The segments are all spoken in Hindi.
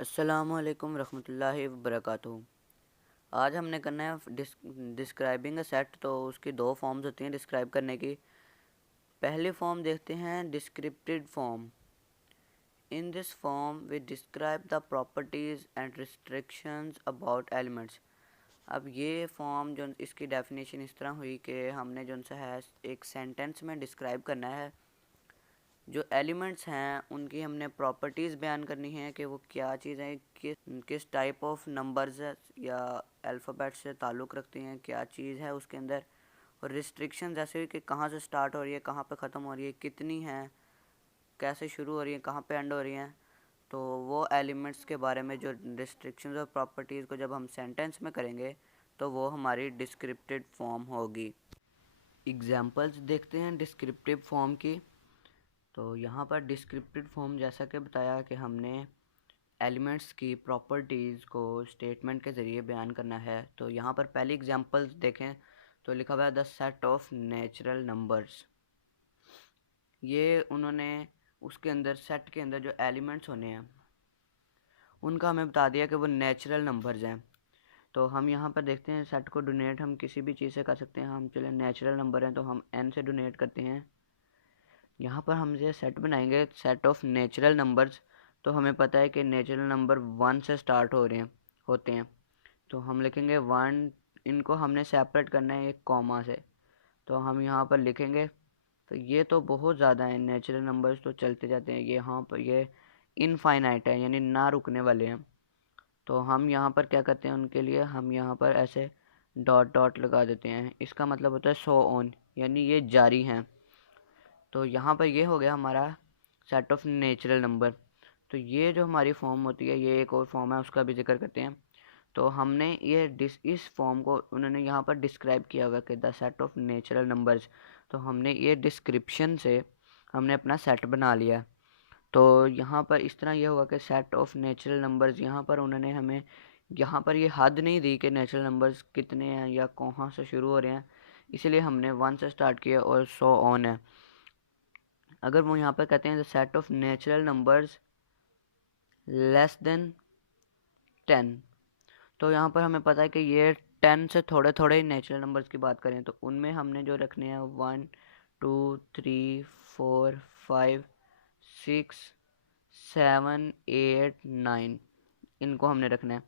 अस्सलामुअलैकुम रहमतुल्लाहि वबरकातुहू। आज हमने करना है डिस्क्राइबिंग अ सेट। तो उसकी दो फॉर्म्स होती हैं डिस्क्राइब करने की। पहली फॉर्म देखते हैं descriptive form. In this form we describe the properties and restrictions about elements. अब ये फॉर्म जो इसकी डेफिनेशन इस तरह हुई कि हमने जो सा है एक सेंटेंस में डिस्क्राइब करना है जो एलिमेंट्स हैं उनकी हमने प्रॉपर्टीज़ बयान करनी है कि वो क्या चीज़ है, किस टाइप ऑफ नंबर्स या अल्फ़ाबेट से ताल्लुक़ रखती हैं, क्या चीज़ है उसके अंदर। और रिस्ट्रिक्शन जैसे कि कहाँ से स्टार्ट हो रही है, कहाँ पे ख़त्म हो रही है, कितनी हैं, कैसे शुरू हो रही है, कहाँ पे एंड हो रही हैं। तो वो एलिमेंट्स के बारे में जो रिस्ट्रिक्शंस और प्रॉपर्टीज़ को जब हम सेंटेंस में करेंगे तो वो हमारी डिस्क्रिप्टिव फॉर्म होगी। एग्जांपल्स देखते हैं डिस्क्रिप्टिव फॉर्म की। तो यहाँ पर डिस्क्रिप्टिव फॉर्म जैसा कि बताया कि हमने एलिमेंट्स की प्रॉपर्टीज़ को स्टेटमेंट के ज़रिए बयान करना है। तो यहाँ पर पहली एग्जांपल्स देखें तो लिखा हुआ है the set of natural numbers. ये उन्होंने उसके अंदर सेट के अंदर जो एलिमेंट्स होने हैं उनका हमें बता दिया कि वो नेचुरल नंबर्स हैं। तो हम यहाँ पर देखते हैं सेट को डोनेट हम किसी भी चीज़ से कर सकते हैं। हम चले नेचुरल नंबर हैं तो हम n से डोनेट करते हैं। यहाँ पर हम ये सेट बनाएंगे सेट ऑफ नेचुरल नंबर्स। तो हमें पता है कि नेचुरल नंबर 1 से स्टार्ट होते हैं। तो हम लिखेंगे 1। इनको हमने सेपरेट करना है एक कॉमा से। तो हम यहाँ पर लिखेंगे। तो ये तो बहुत ज़्यादा है नेचुरल नंबर्स, तो चलते जाते हैं। ये यहाँ पर ये इनफाइनाइट है यानी ना रुकने वाले हैं। तो हम यहाँ पर क्या करते हैं उनके लिए हम यहाँ पर ऐसे डॉट डॉट लगा देते हैं। इसका मतलब होता है सो ऑन यानी ये जारी हैं। तो यहाँ पर ये हो गया हमारा सेट ऑफ नेचुरल नंबर। तो ये जो हमारी फॉर्म होती है ये एक और फॉर्म है, उसका भी जिक्र करते हैं। तो हमने ये इस फॉर्म को उन्होंने यहाँ पर डिस्क्राइब किया हुआ कि the set of natural numbers. तो हमने ये डिस्क्रिप्शन से हमने अपना सेट बना लिया। तो यहाँ पर इस तरह ये हुआ कि सेट ऑफ नेचुरल नंबर्स, यहाँ पर उन्होंने हमें यहाँ पर ये हद नहीं दी कि नेचुरल नंबर्स कितने हैं या कहाँ से शुरू हो रहे हैं, इसलिए हमने 1 से स्टार्ट किया और सो ऑन है। अगर वो यहाँ पर कहते हैं the set of natural numbers less then 10, तो यहाँ पर हमें पता है कि ये 10 से थोड़े थोड़े ही नेचुरल नंबर्स की बात करें तो उनमें हमने जो रखने हैं 1 2 3 4 5 6 7 8 9 इनको हमने रखना है।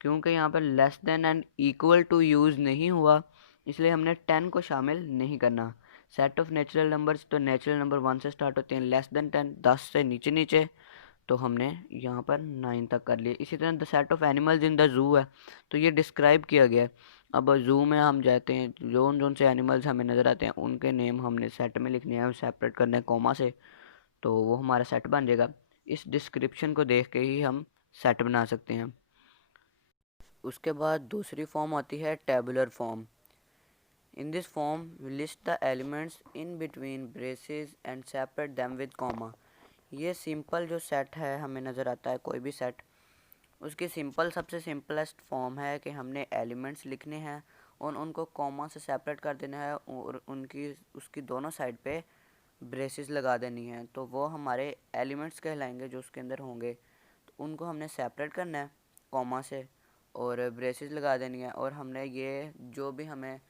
क्योंकि यहाँ पर less than and equal to use नहीं हुआ इसलिए हमने 10 को शामिल नहीं करना। सेट ऑफ नेचुरल नंबर्स, तो नेचुरल नंबर 1 से स्टार्ट होते हैं, लेस देन 10 10 से नीचे नीचे, तो हमने यहाँ पर 9 तक कर लिया। इसी तरह the set of animals in the zoo है तो ये डिस्क्राइब किया गया है। अब जू में हम जाते हैं, जोन जोन से एनिमल्स हमें नज़र आते हैं उनके नेम हमने सेट में लिखने हैं, सेपरेट करने हैं कॉमा से, तो वो हमारा सेट बन जाएगा। इस डिस्क्रिप्शन को देख के ही हम सेट बना सकते हैं। उसके बाद दूसरी फॉर्म आती है tabular form. In this form we list the elements in between braces and separate them with comma. ये सिंपल जो सेट है हमें नज़र आता है कोई भी सेट, उसकी सबसे सिंपलेस्ट फॉर्म है कि हमने एलिमेंट्स लिखने हैं और उनको कॉमा से सेपरेट कर देना है और उसकी दोनों साइड पे ब्रेसेस लगा देनी है। तो वो हमारे एलिमेंट्स कहलाएंगे जो उसके अंदर होंगे। तो उनको हमने सेपरेट करना है कॉमा से और ब्रेसेस लगा देनी है। और हमने ये जो भी हमें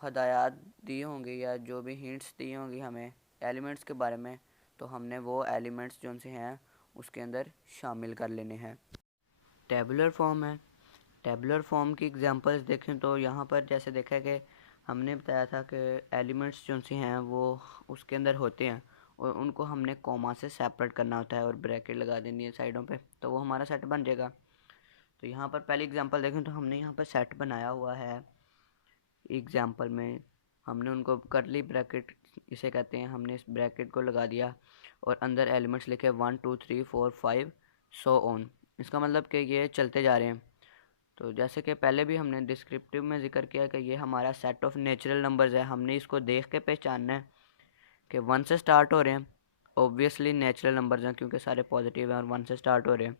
हदायत दी होंगी या जो भी हिंट्स दी होंगी हमें एलिमेंट्स के बारे में, तो हमने वो एलिमेंट्स जो से हैं उसके अंदर शामिल कर लेने हैं। टेबुलर फॉर्म है। टेबुलर फॉर्म की एग्जांपल्स देखें तो यहाँ पर जैसे देखा है कि हमने बताया था कि एलिमेंट्स जो से हैं वो उसके अंदर होते हैं और उनको हमने कॉमा से सेपरेट करना होता है और ब्रैकेट लगा देनी है साइडों पे, तो वो हमारा सेट बन जाएगा। तो यहाँ पर पहली एग्जांपल देखें तो हमने यहाँ पर सेट बनाया हुआ है। एग्जांपल में हमने उनको करली ब्रैकेट इसे कहते हैं, हमने इस ब्रैकेट को लगा दिया और अंदर एलिमेंट्स लिखे 1 2 3 4 5 सो ऑन। इसका मतलब कि ये चलते जा रहे हैं। तो जैसे कि पहले भी हमने डिस्क्रिप्टिव में जिक्र किया कि ये हमारा सेट ऑफ नेचुरल नंबर्स है, हमने इसको देख के पहचानना है कि 1 से स्टार्ट हो रहे हैं, ऑब्वियसली नेचुरल नंबर्स हैं क्योंकि सारे पॉजिटिव हैं और 1 से स्टार्ट हो रहे हैं,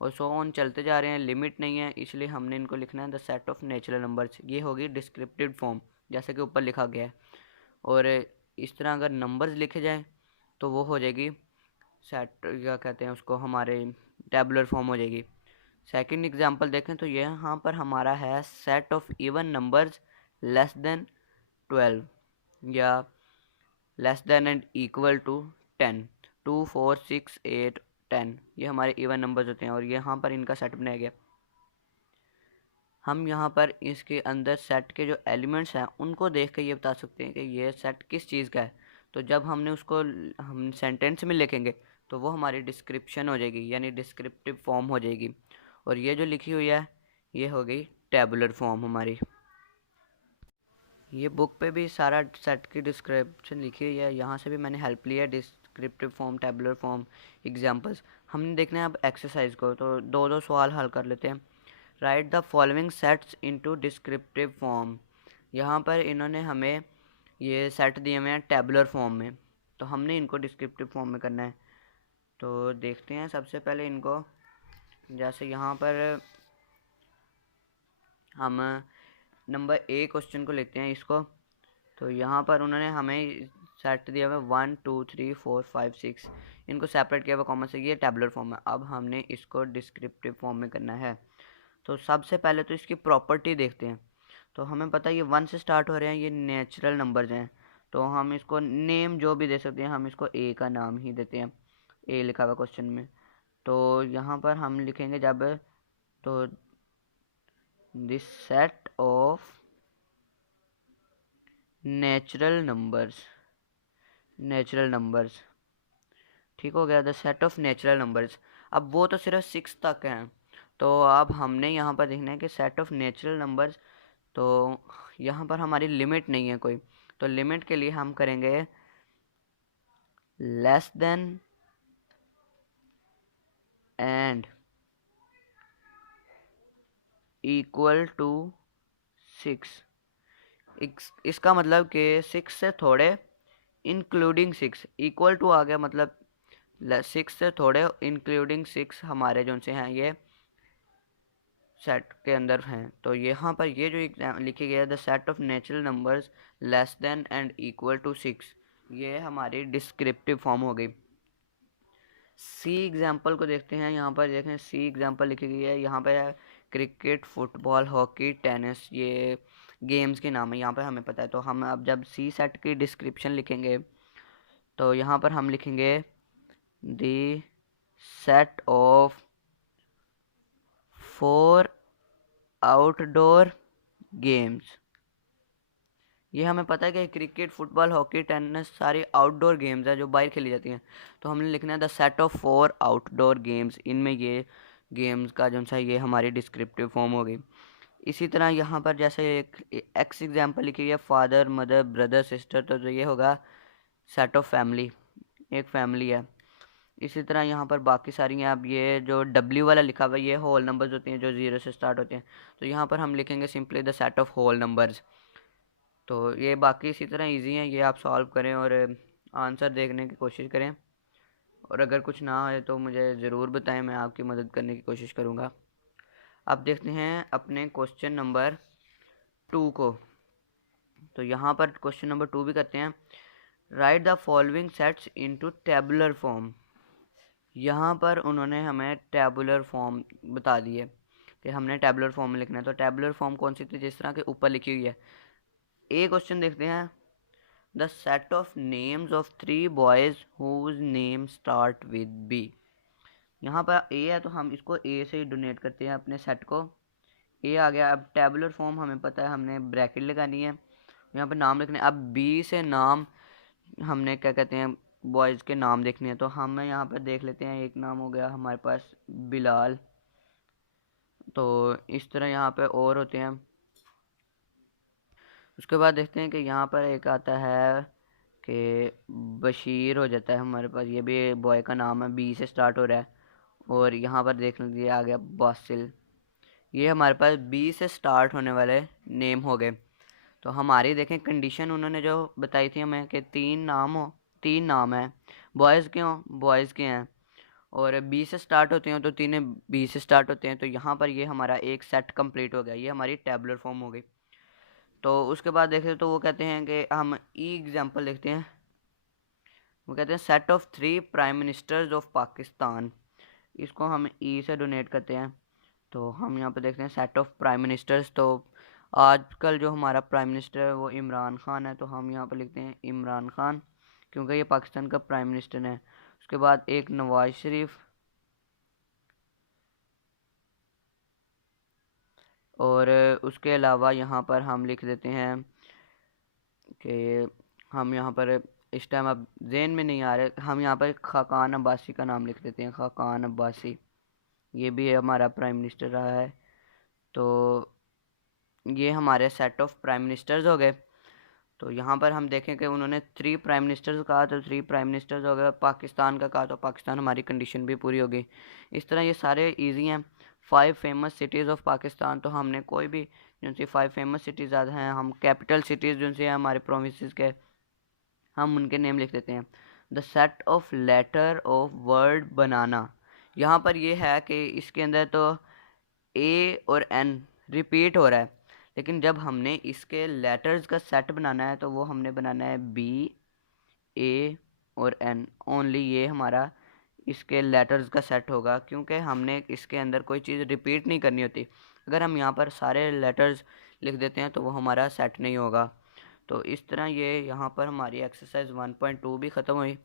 और सो ऑन चलते जा रहे हैं, लिमिट नहीं है, इसलिए हमने इनको लिखना है the set of natural numbers. ये होगी डिस्क्रिप्टिव फॉर्म जैसे कि ऊपर लिखा गया है। और इस तरह अगर नंबर्स लिखे जाएँ तो वो हो जाएगी सेट, क्या कहते हैं उसको, हमारे टेबुलर फॉर्म हो जाएगी। सेकंड एग्जांपल देखें तो ये यहाँ पर हमारा है set of even numbers less than 12 या less than and equal to 10, 2 4 6 8 10, ये हमारे इवन नंबर्स होते हैं और ये यहाँ पर इनका सेट बनाया गया। हम यहाँ पर इसके अंदर सेट के जो एलिमेंट्स हैं उनको देख के ये बता सकते हैं कि ये सेट किस चीज़ का है। तो जब हमने उसको हम सेंटेंस में लिखेंगे तो वो हमारी डिस्क्रिप्शन हो जाएगी, यानी डिस्क्रिप्टिव फॉर्म हो जाएगी। और ये जो लिखी हुई है ये हो गई टेबुलर फॉर्म हमारी। ये बुक पे भी सारा सेट की डिस्क्रिप्शन लिखी हुई है, यहाँ से भी मैंने हेल्प लिया है, descriptive form, tabular form, examples. हमने देखना है अब एक्सरसाइज को, तो दो दो सवाल हल कर लेते हैं। Right the following sets into descriptive form. यहाँ पर इन्होंने हमें ये सेट दिए हुए हैं टेबुलर फॉर्म में, तो हमने इनको डिस्क्रिप्टिव फॉर्म में करना है। तो देखते हैं सबसे पहले इनको, जैसे यहाँ पर हम नंबर ए क्वेश्चन को लेते हैं इसको। तो यहाँ पर उन्होंने हमें सेट दिया हुआ 1 2 3 4 5 6, इनको सेपरेट किया हुआ कॉमा से, ये टेबुलर फॉर्म है। अब हमने इसको डिस्क्रिप्टिव फॉर्म में करना है। तो सबसे पहले तो इसकी प्रॉपर्टी देखते हैं। तो हमें पता है ये 1 से स्टार्ट हो रहे हैं, ये नेचुरल नंबर्स हैं, तो हम इसको नेम जो भी दे सकते हैं, हम इसको ए का नाम ही देते हैं, ए लिखा हुआ क्वेश्चन में। तो यहाँ पर हम लिखेंगे जब, तो this set of natural numbers, ठीक हो गया, the set of natural numbers. अब वो तो सिर्फ 6 तक हैं, तो अब हमने यहाँ पर देखना है कि सेट ऑफ नेचुरल नंबर्स, तो यहाँ पर हमारी लिमिट नहीं है कोई, तो लिमिट के लिए हम करेंगे less than and equal to 6। इसका मतलब कि 6 से थोड़े इंक्लूडिंग 6, इक्वल टू आ गया, मतलब 6 से थोड़े इंक्लूडिंग 6 हमारे जो से हैं ये सेट के अंदर हैं। तो यहाँ पर ये जो लिखी गया है the set of natural numbers less than and equal to 6, ये हमारी डिस्क्रिप्टिव फॉर्म हो गई। सी एग्जाम्पल को देखते हैं। यहाँ पर देखें सी एग्जाम्पल लिखी गई है, यहाँ पर है क्रिकेट, फुटबॉल, हॉकी, टेनिस, ये गेम्स के नाम है यहाँ पर हमें पता है। तो हम अब जब सी सेट की डिस्क्रिप्शन लिखेंगे तो यहाँ पर हम लिखेंगे the set of 4 outdoor games. ये हमें पता है कि क्रिकेट, फुटबॉल, हॉकी, टेनिस सारी आउटडोर गेम्स हैं जो बाहर खेली जाती हैं। तो हमने लिखना है the set of 4 outdoor games, इनमें ये गेम्स का जो सा ये हमारी डिस्क्रिप्टिव फॉर्म हो गई। इसी तरह यहाँ पर जैसे एक एक्स एग्जाम्पल लिखी है फादर, मदर, ब्रदर, सिस्टर, तो ये होगा सेट ऑफ फैमिली, एक फैमिली है। इसी तरह यहाँ पर बाकी सारी हैं। अब ये जो डब्ल्यू वाला लिखा हुआ है ये होल नंबर्स होती हैं जो 0 से स्टार्ट होते हैं, तो यहाँ पर हम लिखेंगे simply the set of whole numbers. तो ये बाकी इसी तरह इजी हैं, ये आप सॉल्व करें और आंसर देखने की कोशिश करें, और अगर कुछ ना आए तो मुझे ज़रूर बताएं, मैं आपकी मदद करने की कोशिश करूँगा। अब देखते हैं अपने क्वेश्चन नंबर 2 को। तो यहाँ पर क्वेश्चन नंबर 2 भी करते हैं। Right the following sets into tabular form. यहाँ पर उन्होंने हमें टेबुलर फॉर्म बता दी है कि हमने टेबुलर फॉर्म में लिखना है। तो टेबुलर फॉर्म कौन सी थी, जिस तरह के ऊपर लिखी हुई है। ए क्वेश्चन देखते हैं। The set of names of 3 boys whose name start with B. यहाँ पर ए है तो हम इसको ए से ही डोनेट करते हैं अपने सेट को, ए आ गया। अब टेबुलर फॉर्म हमें पता है, हमने ब्रैकेट लगानी है, यहाँ पर नाम लिखने। अब बी से नाम हमने क्या कहते हैं बॉयज़ के नाम देखने हैं, तो हम यहाँ पर देख लेते हैं। एक नाम हो गया हमारे पास बिलाल, तो इस तरह यहाँ पे और होते हैं। उसके बाद देखते हैं कि यहाँ पर एक आता है कि बशीर हो जाता है हमारे पास, ये भी बॉय का नाम है, बी से स्टार्ट हो रहा है। और यहाँ पर देख लीजिए आ गया बासिल, ये हमारे पास बी से स्टार्ट होने वाले नेम हो गए। तो हमारी देखें कंडीशन उन्होंने जो बताई थी हमें कि 3 नाम हैं, बॉयज़ के हों, बॉयज़ के हैं, और बी से स्टार्ट होते हैं तो तीनों बी से स्टार्ट होते हैं। तो यहाँ पर ये हमारा एक सेट कंप्लीट हो गया, ये हमारी टेबुलर फॉर्म हो गई। तो उसके बाद देखें तो वो कहते हैं कि हम ई एग्जाम्पल देखते हैं। वो कहते हैं set of 3 prime ministers of Pakistan. इसको हम ई से डोनेट करते हैं। तो हम यहाँ पे देखते हैं सेट ऑफ प्राइम मिनिस्टर्स। तो आजकल जो हमारा प्राइम मिनिस्टर है वो इमरान खान है, तो हम यहाँ पे लिखते हैं इमरान खान, क्योंकि ये पाकिस्तान का प्राइम मिनिस्टर है। उसके बाद एक नवाज शरीफ, और उसके अलावा यहाँ पर हम लिख देते हैं कि हम यहाँ पर इस टाइम अब ज़हन में नहीं आ रहे, हम यहाँ पर खाकान अब्बासी का नाम लिख देते हैं, खाकान अब्बासी। ये भी हमारा प्राइम मिनिस्टर रहा है। तो ये हमारे सेट ऑफ प्राइम मिनिस्टर्स हो गए। तो यहाँ पर हम देखें कि उन्होंने 3 प्राइम मिनिस्टर्स कहा, तो 3 प्राइम मिनिस्टर्स हो गए। पाकिस्तान का कहा तो पाकिस्तान, हमारी कंडीशन भी पूरी होगी। इस तरह ये सारे इजी हैं। 5 फेमस सिटीज़ ऑफ पाकिस्तान, तो हमने कोई भी जिनसे 5 फेमस सिटीज़ हैं, हम कैपिटल सिटीज़ जिनसे हमारे प्रोविंसेस के, हम उनके नेम लिख देते हैं। The set of letter of word बनाना, यहाँ पर ये है कि इसके अंदर तो ए और एन रिपीट हो रहा है, लेकिन जब हमने इसके लेटर्स का सेट बनाना है तो वो हमने बनाना है बी, ए और एन ओनली। ये हमारा इसके लेटर्स का सेट होगा, क्योंकि हमने इसके अंदर कोई चीज़ रिपीट नहीं करनी होती। अगर हम यहाँ पर सारे लेटर्स लिख देते हैं तो वो हमारा सेट नहीं होगा। तो इस तरह ये यहाँ पर हमारी एक्सरसाइज 1.2 भी ख़त्म हुई।